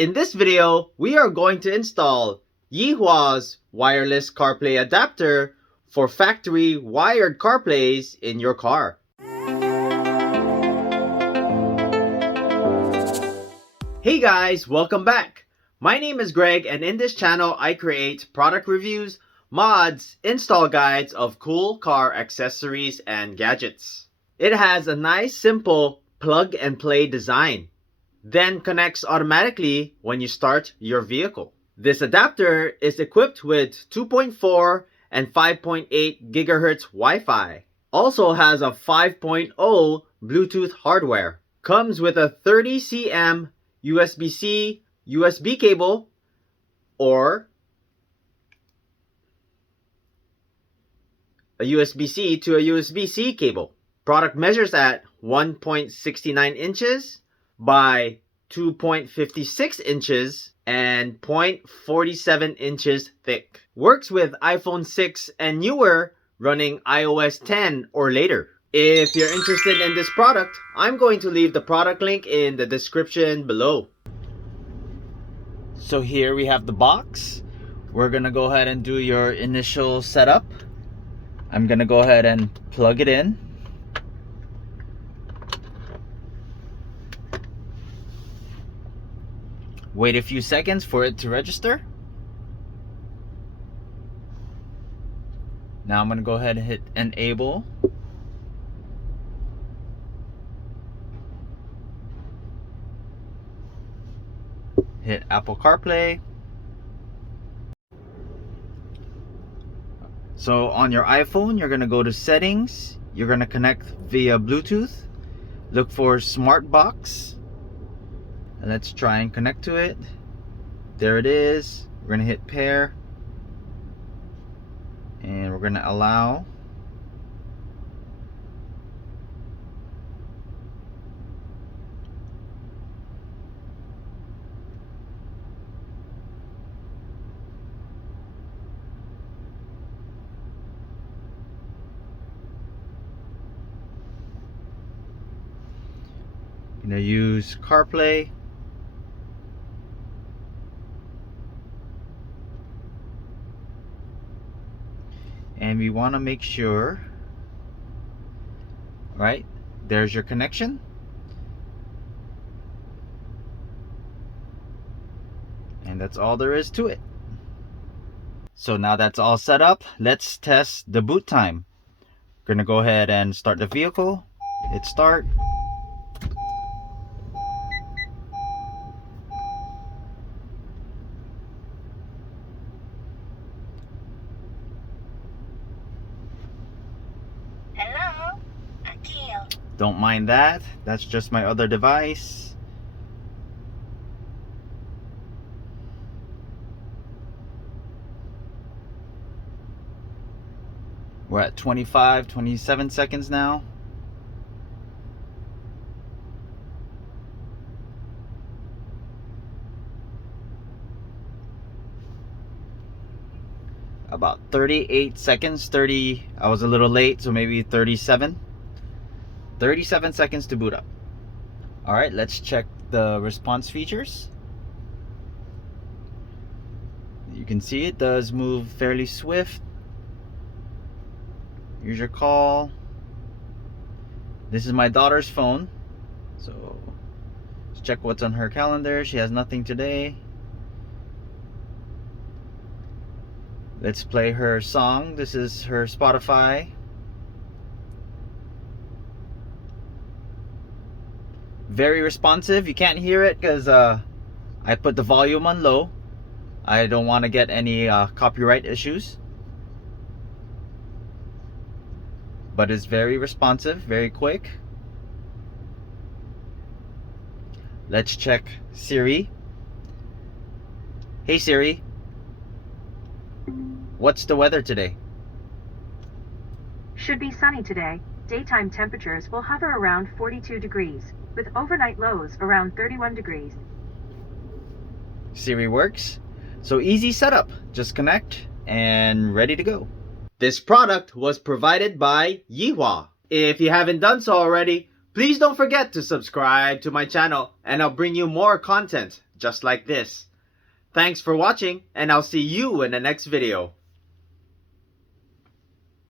In this video, we are going to install Yehua's wireless CarPlay adapter for factory wired CarPlays in your car. Hey guys, welcome back. My name is Greg, and in this channel I create product reviews, mods, install guides of cool car accessories and gadgets. It has a nice simple plug and play design, then connects automatically when you start your vehicle. This adapter is equipped with 2.4 and 5.8 GHz Wi-Fi. Also has a 5.0 Bluetooth hardware. Comes with a 30 cm USB-C USB cable or a USB-C to a USB-C cable. Product measures at 1.69 inches by 2.56 inches and 0.47 inches thick. Works with iPhone 6 and newer, running iOS 10 or later. If you're interested in this product, I'm going to leave the product link in the description below. So here we have the box. We're gonna go ahead and do your initial setup. I'm gonna go ahead and plug it in. Wait a few seconds for it to register. Now I'm gonna go ahead and hit enable. Hit Apple CarPlay. So on your iPhone, you're gonna go to settings. You're gonna connect via Bluetooth. Look for Smart Box. And let's try and connect to it. There it is. We're gonna hit pair. And we're gonna allow. Gonna use CarPlay. And we want to make sure, right, there's your connection. And that's all there is to it. So now that's all set up, let's test the boot time. Gonna go ahead and start the vehicle. Hit start. Don't mind that, that's just my other device. We're at 27 seconds now. About 38 seconds, I was a little late, so maybe 37 seconds to boot up. All right, let's check the response features. You can see it does move fairly swift. Here's your call. This is my daughter's phone, so let's check what's on her calendar. She has nothing today. Let's play her song. This is her Spotify. Very responsive. You can't hear it because I put the volume on low. I don't want to get any copyright issues. But it's very responsive, very quick. Let's check Siri. Hey Siri, what's the weather today? Should be sunny today. Daytime temperatures will hover around 42 degrees. With overnight lows around 31 degrees. Siri works. So easy setup. Just connect and ready to go. This product was provided by Yehua. If you haven't done so already, please don't forget to subscribe to my channel and I'll bring you more content just like this. Thanks for watching, and I'll see you in the next video.